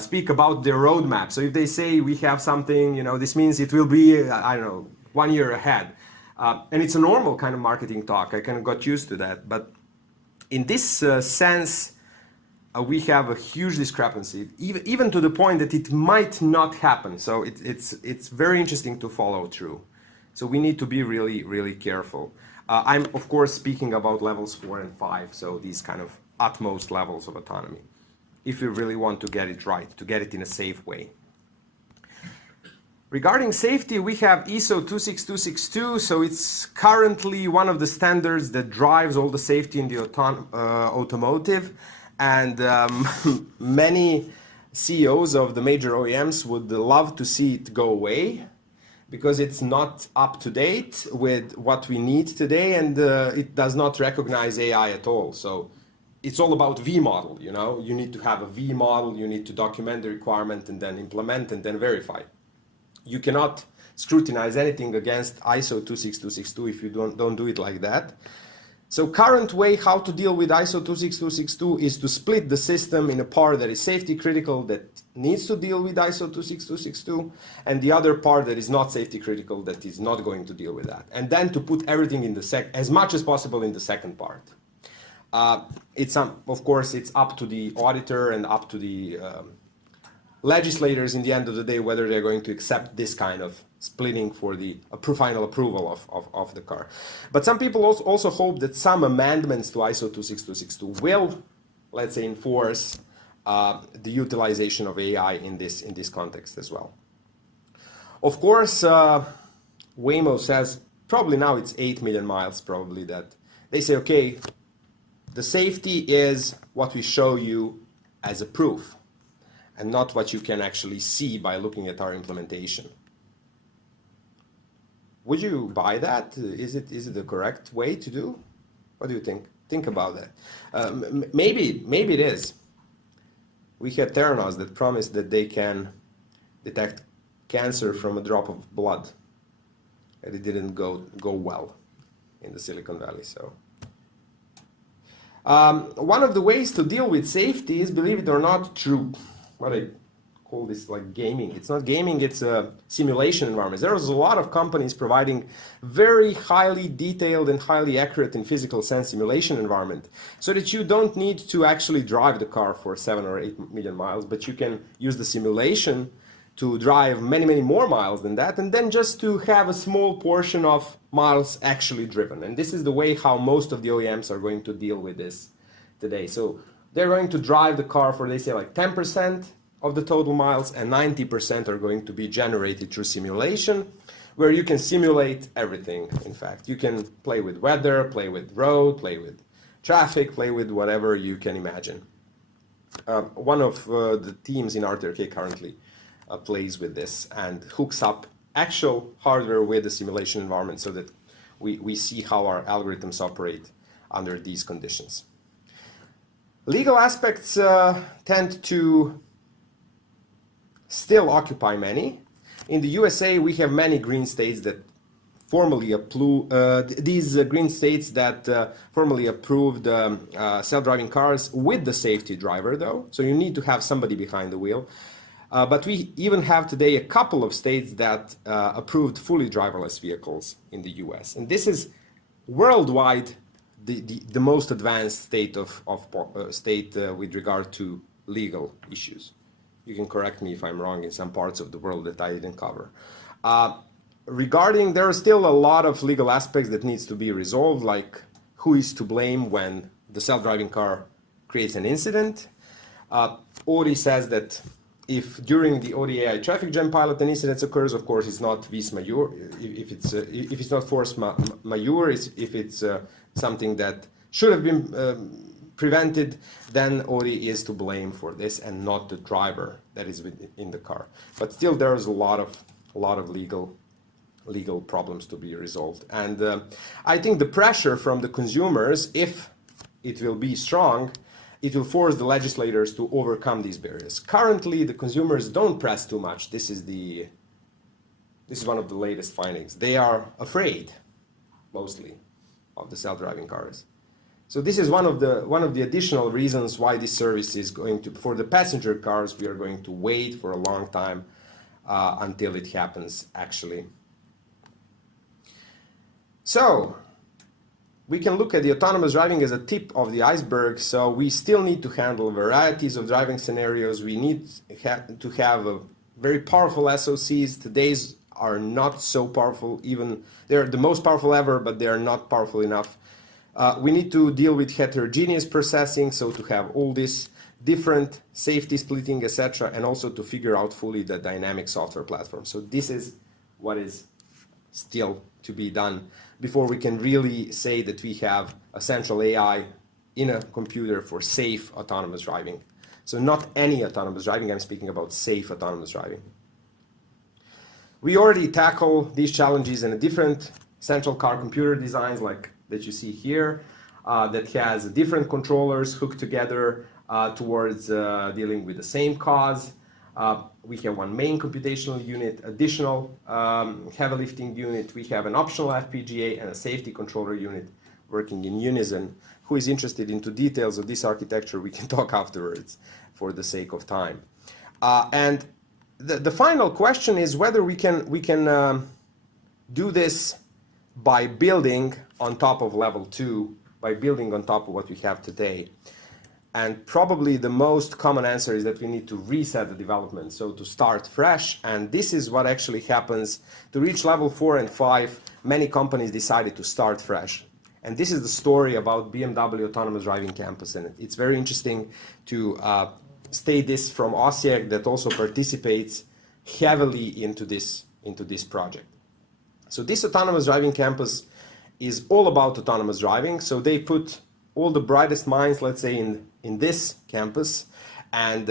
speak about their roadmap. So if they say we have something, this means it will be, I don't know, 1 year ahead. And it's a normal kind of marketing talk. I kind of got used to that. But in this sense, we have a huge discrepancy, even to the point that it might not happen. So it's very interesting to follow through. So we need to be really, really careful. I'm, of course, speaking about levels 4 and 5, so these kind of utmost levels of autonomy, if we really want to get it right, to get it in a safe way. Regarding safety, we have ISO 26262, so it's currently one of the standards that drives all the safety in the automotive. And many CEOs of the major OEMs would love to see it go away because it's not up to date with what we need today, and it does not recognize AI at all. So it's all about V model, You need to have a V model, you need to document the requirement and then implement and then verify. You cannot scrutinize anything against ISO 26262 if you don't do it like that. So current way how to deal with ISO 26262 is to split the system in a part that is safety critical that needs to deal with ISO 26262 and the other part that is not safety critical that is not going to deal with that. And then to put everything in as much as possible in the second part. Of course, it's up to the auditor and up to the legislators in the end of the day whether they're going to accept this kind of splitting for the final approval of the car. But some people also hope that some amendments to ISO 26262 will, let's say, enforce the utilization of AI in this context as well. Of course, Waymo says probably now it's 8 million miles probably that they say, okay, the safety is what we show you as a proof and not what you can actually see by looking at our implementation. Would you buy that? Is it the correct way to do? What do you think? Think about that. Maybe it is. We had Theranos that promised that they can detect cancer from a drop of blood, and it didn't go well in the Silicon Valley. So one of the ways to deal with safety is, believe it or not, through what I call this like gaming. It's not gaming, it's a simulation environment. There's a lot of companies providing very highly detailed and highly accurate in physical sense simulation environment so that you don't need to actually drive the car for 7 or 8 million miles, but you can use the simulation to drive many, many more miles than that, and then just to have a small portion of miles actually driven. And this is the way how most of the OEMs are going to deal with this today. So they're going to drive the car for, they say, like 10% of the total miles, and 90% are going to be generated through simulation, where you can simulate everything. In fact, you can play with weather, play with road, play with traffic, play with whatever you can imagine. One of the teams in RTRK currently plays with this and hooks up actual hardware with the simulation environment so that we see how our algorithms operate under these conditions. Legal aspects tend to still occupy many. In the USA, we have many green states that formally approved self-driving cars with the safety driver, though. So you need to have somebody behind the wheel. But we even have today a couple of states that approved fully driverless vehicles in the US. And this is worldwide the most advanced state with regard to legal issues. You can correct me if I'm wrong in some parts of the world that I didn't cover. There are still a lot of legal aspects that needs to be resolved, like who is to blame when the self-driving car creates an incident. Audi says that if during the Audi AI traffic jam pilot an incident occurs, of course it's not vis majeur. If it's not force majeure, if it's something that should have been prevented, then Audi is to blame for this and not the driver that is in the car. But still, there's a lot of legal problems to be resolved. And I think the pressure from the consumers, if it will be strong, it will force the legislators to overcome these barriers. Currently, the consumers don't press too much. This is one of the latest findings. They are afraid, mostly, of the self-driving cars. So this is one of the additional reasons why this service is going to, for the passenger cars, we are going to wait for a long time until it happens actually. So we can look at the autonomous driving as a tip of the iceberg. So we still need to handle varieties of driving scenarios. We need to have a very powerful SoCs. Today's are not so powerful, even they're the most powerful ever, but they are not powerful enough. We need to deal with heterogeneous processing, so to have all this different safety splitting, etc., and also to figure out fully the dynamic software platform. So this is what is still to be done before we can really say that we have a central AI in a computer for safe autonomous driving. So not any autonomous driving, I'm speaking about safe autonomous driving. We already tackle these challenges in a different central car computer designs like that you see here, that has different controllers hooked together towards dealing with the same cause. We have one main computational unit, additional heavy lifting unit. We have an optional FPGA and a safety controller unit working in unison. Who is interested into details of this architecture, we can talk afterwards for the sake of time. And the final question is whether we can do this by building on top of level 2, by building on top of what we have today. And probably the most common answer is that we need to reset the development, so to start fresh. And this is what actually happens. To reach level 4 and 5, many companies decided to start fresh. And this is the story about BMW Autonomous Driving Campus. And it's very interesting to state this from OSIAC that also participates heavily into this project. So this Autonomous Driving Campus is all about autonomous driving. So they put all the brightest minds, let's say, in this campus, and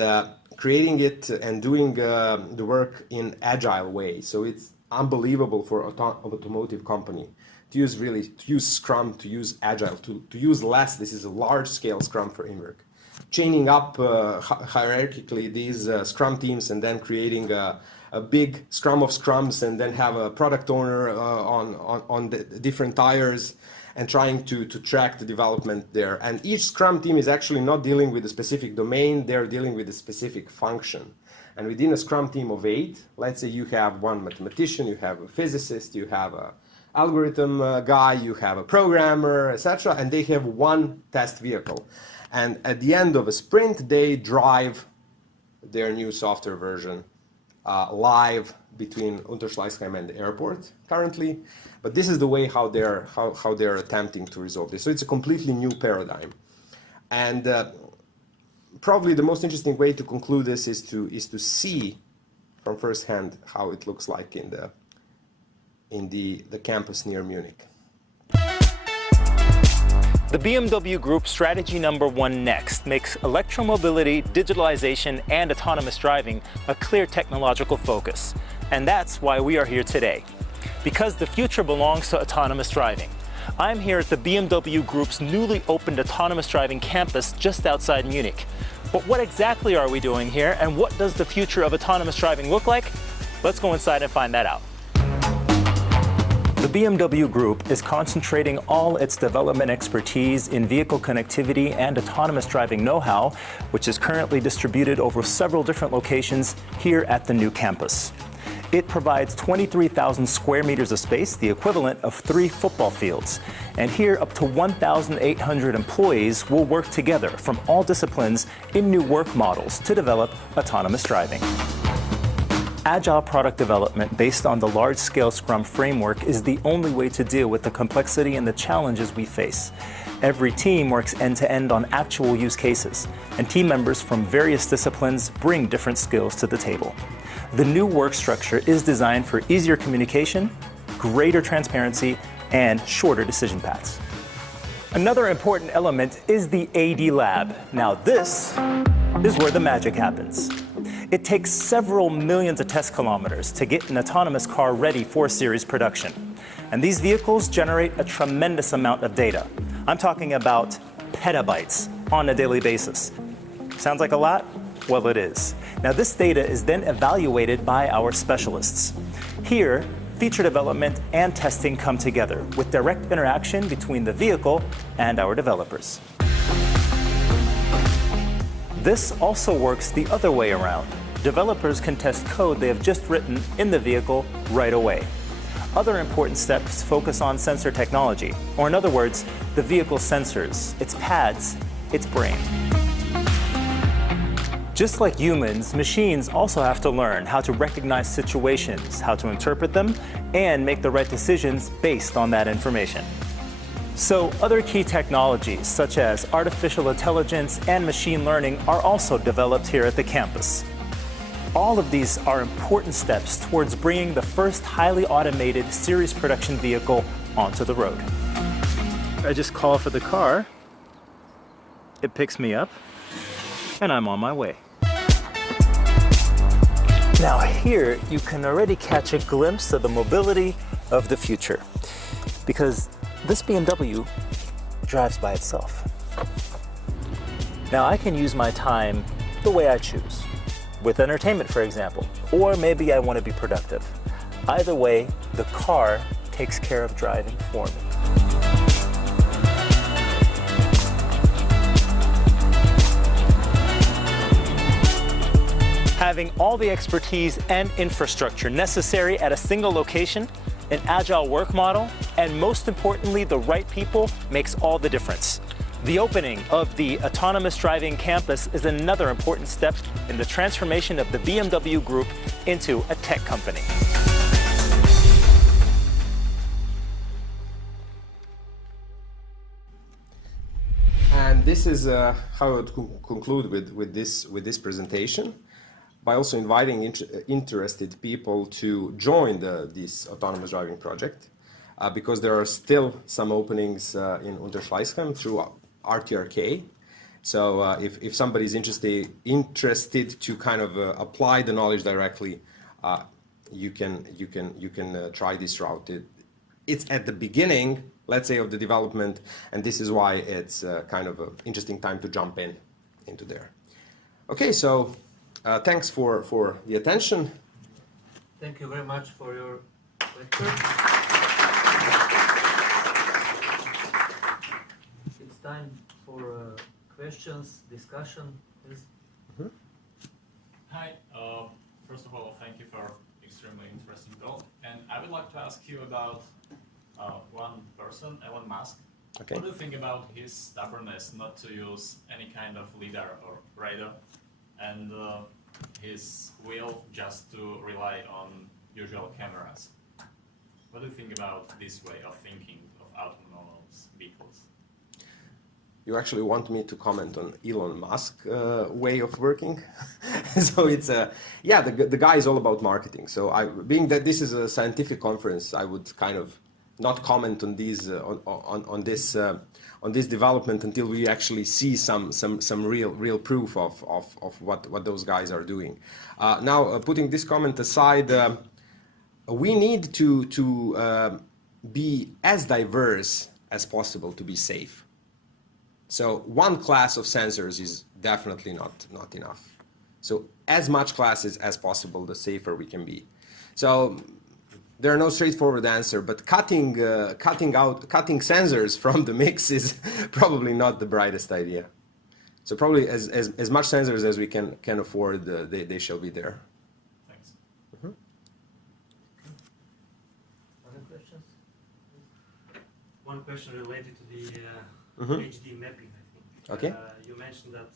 creating it and doing the work in agile way. So it's unbelievable for an automotive company to use Scrum, to use Agile, to use less. This is a large-scale Scrum framework. Chaining up hierarchically these Scrum teams and then creating a big Scrum of Scrums, and then have a product owner on the different tires and trying to track the development there. And each Scrum team is actually not dealing with a specific domain, they're dealing with a specific function. And within a Scrum team of 8, let's say you have one mathematician, you have a physicist, you have a algorithm guy, you have a programmer, etc., and they have one test vehicle. And at the end of a sprint, they drive their new software version live between Unterschleißheim and the airport currently, but this is the way how they're attempting to resolve this. So it's a completely new paradigm, and probably the most interesting way to conclude this is to see from first hand how it looks like in the campus near Munich. The BMW Group strategy number 1 next makes electromobility, digitalization, and autonomous driving a clear technological focus. And that's why we are here today. Because the future belongs to autonomous driving. I'm here at the BMW Group's newly opened autonomous driving campus just outside Munich. But what exactly are we doing here, and what does the future of autonomous driving look like? Let's go inside and find that out. The BMW Group is concentrating all its development expertise in vehicle connectivity and autonomous driving know-how, which is currently distributed over several different locations here at the new campus. It provides 23,000 square meters of space, the equivalent of 3 football fields. And here, up to 1,800 employees will work together from all disciplines in new work models to develop autonomous driving. Agile product development based on the large-scale Scrum framework is the only way to deal with the complexity and the challenges we face. Every team works end-to-end on actual use cases, and team members from various disciplines bring different skills to the table. The new work structure is designed for easier communication, greater transparency, and shorter decision paths. Another important element is the AD Lab. Now this is where the magic happens. It takes several millions of test kilometers to get an autonomous car ready for series production. And these vehicles generate a tremendous amount of data. I'm talking about petabytes on a daily basis. Sounds like a lot? Well, it is. Now, this data is then evaluated by our specialists. Here, feature development and testing come together with direct interaction between the vehicle and our developers. This also works the other way around. Developers can test code they have just written in the vehicle right away. Other important steps focus on sensor technology, or in other words, the vehicle sensors, its pads, its brain. Just like humans, machines also have to learn how to recognize situations, how to interpret them, and make the right decisions based on that information. So other key technologies, such as artificial intelligence and machine learning, are also developed here at the campus. All of these are important steps towards bringing the first highly automated series production vehicle onto the road. I just call for the car, it picks me up, and I'm on my way. Now here, you can already catch a glimpse of the mobility of the future, because this BMW drives by itself. Now I can use my time the way I choose, with entertainment, for example, or maybe I want to be productive. Either way, the car takes care of driving for me. Having all the expertise and infrastructure necessary at a single location, an agile work model, and most importantly, the right people makes all the difference. The opening of the autonomous driving campus is another important step in the transformation of the BMW Group into a tech company. And this is how I would conclude with this presentation, by also inviting interested people to join this autonomous driving project, because there are still some openings in Unterschleißheim through RTRK. So if somebody's interested to kind of apply the knowledge directly, you can try this route. It's at the beginning, let's say, of the development, and this is why it's kind of an interesting time to jump into there. Okay, so thanks for the attention. Thank you very much for your lecture. It's time for questions, discussion. Please. Mm-hmm. Hi. First of all, thank you for extremely interesting talk. And I would like to ask you about one person, Elon Musk. Okay. What do you think about his stubbornness not to use any kind of lidar or radar? And his will just to rely on usual cameras. What do you think about this way of thinking of autonomous vehicles? You actually want me to comment on Elon Musk way of working? So it's yeah, the guy is all about marketing. So being that this is a scientific conference, I would kind of not comment on these on this development until we actually see some real proof of what those guys are doing. Now, putting this comment aside, we need to be as diverse as possible to be safe. So one class of sensors is definitely not enough. So as much classes as possible, the safer we can be. So there are no straightforward answer, but cutting sensors from the mix is probably not the brightest idea. So probably as much sensors as we can afford, they shall be there. Thanks. Mm-hmm. Other questions? One question related to the HD mapping, I think. Okay. You mentioned that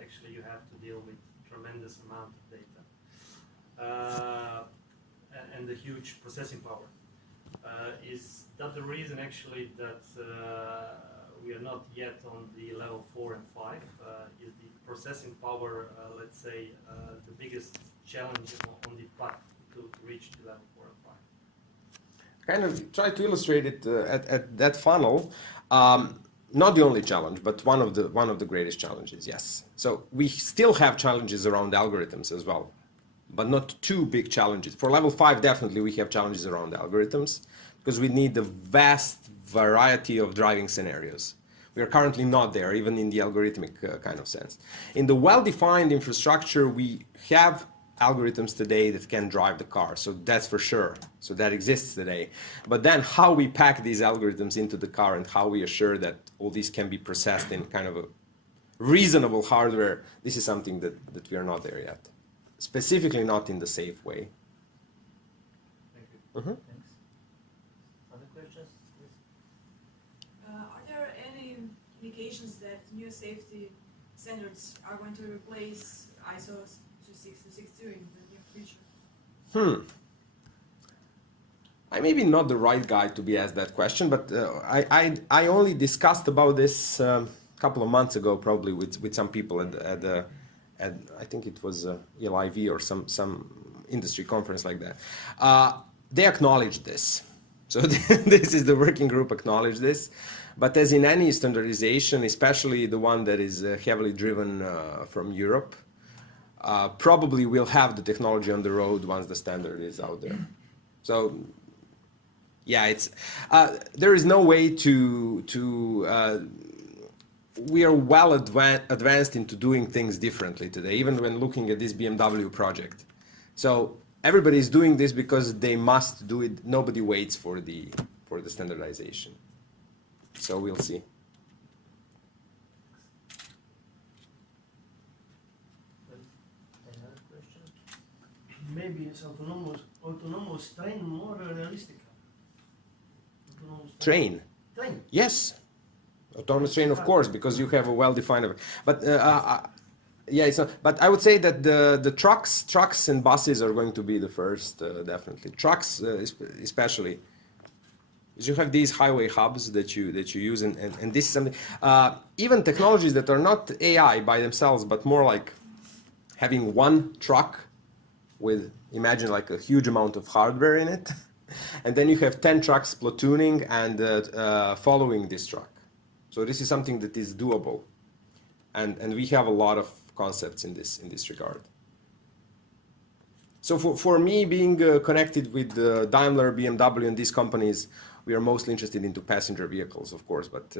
actually you have to deal with tremendous amount of data and the huge processing power. Is that the reason actually that we are not yet on the level 4 and 5? Is the processing power, let's say, the biggest challenge on the path to reach the level 4 and 5? Kind of try to illustrate it at that funnel. Not the only challenge, but one of the greatest challenges. Yes. So we still have challenges around algorithms as well, but not too big challenges. For level 5, definitely we have challenges around algorithms because we need a vast variety of driving scenarios. We are currently not there, even in the algorithmic kind of sense. In the well-defined infrastructure, we have algorithms today that can drive the car, so that's for sure. So that exists today. But then how we pack these algorithms into the car and how we assure that all these can be processed in kind of a reasonable hardware, this is something that we are not there yet. Specifically not in the safe way. Thank you. Mm-hmm. Thanks. Other questions? Yes. Are there any indications that new safety standards are going to replace ISO 26262 in the near future? I may be not the right guy to be asked that question, but I only discussed about this a couple of months ago, probably with some people at I think it was LIV or some industry conference like that. They acknowledged this. So this is the working group acknowledged this. But as in any standardization, especially the one that is heavily driven from Europe, probably we'll have the technology on the road once the standard is out there. So yeah, it's there is no way to we are well advanced into doing things differently today, even when looking at this BMW project. So everybody is doing this because they must do it. Nobody waits for the standardization. So we'll see. Another question? Maybe it's autonomous train more realistic. Train. Train. Yes. Autonomous train, of course, because you have a well-defined. But yeah, it's not. But I would say that the trucks and buses are going to be the first, definitely. Trucks, especially. You have these highway hubs that you use, and this is something. Even technologies that are not AI by themselves, but more like having one truck with, imagine like a huge amount of hardware in it, and then you have 10 trucks platooning and following this truck. So this is something that is doable, and we have a lot of concepts in this regard. So for me, being connected with Daimler, BMW, and these companies, we are mostly interested into passenger vehicles, of course, but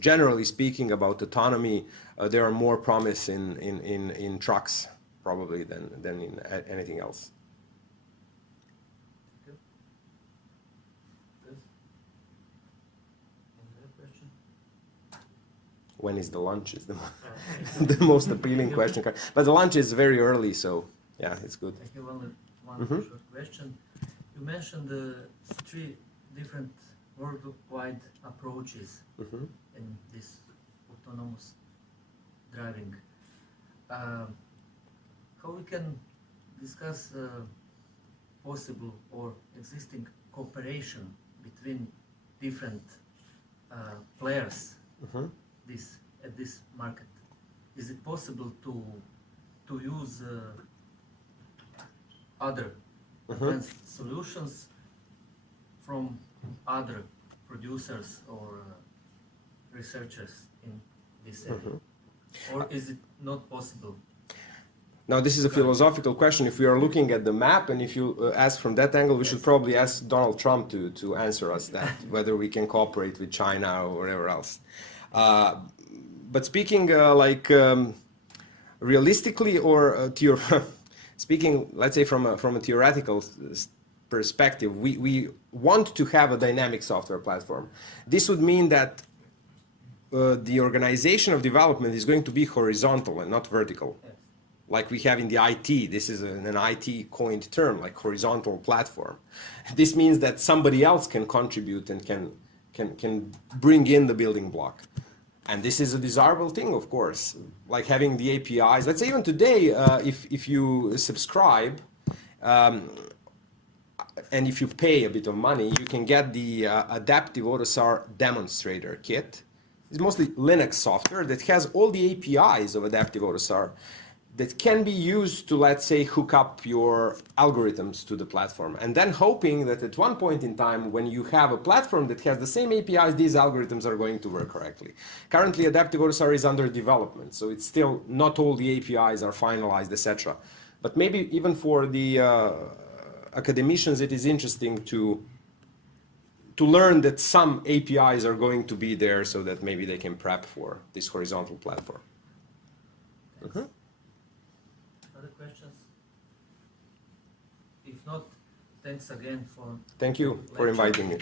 generally speaking about autonomy, there are more promise in trucks probably than in anything else. When is the lunch is the most appealing question. But the lunch is very early, so yeah, it's good. I have one short question. You mentioned the 3 different worldwide approaches in this autonomous driving. How how we can discuss possible or existing cooperation between different players at this market? Is it possible to use other advanced solutions from other producers or researchers in this area? Or is it not possible? Now, this is a philosophical question. If we are looking at the map, and if you ask from that angle, we should probably ask Donald Trump to answer us that, whether we can cooperate with China or wherever else. But speaking realistically, or speaking, let's say from a theoretical perspective, we want to have a dynamic software platform. This would mean that the organization of development is going to be horizontal and not vertical. Like we have in the IT, this is an IT coined term, like horizontal platform. This means that somebody else can contribute and can bring in the building block. And this is a desirable thing, of course, like having the APIs. Let's say even today, if you subscribe, and if you pay a bit of money, you can get the Adaptive AutoSAR demonstrator kit. It's mostly Linux software that has all the APIs of Adaptive AutoSAR that can be used to, let's say, hook up your algorithms to the platform. And then hoping that at one point in time, when you have a platform that has the same APIs, these algorithms are going to work correctly. Currently, Adaptive AutoSAR is under development, so it's still not all the APIs are finalized, etc. But maybe even for the academicians, it is interesting to learn that some APIs are going to be there so that maybe they can prep for this horizontal platform. Other questions? If not, thanks again for... Thank you for inviting me.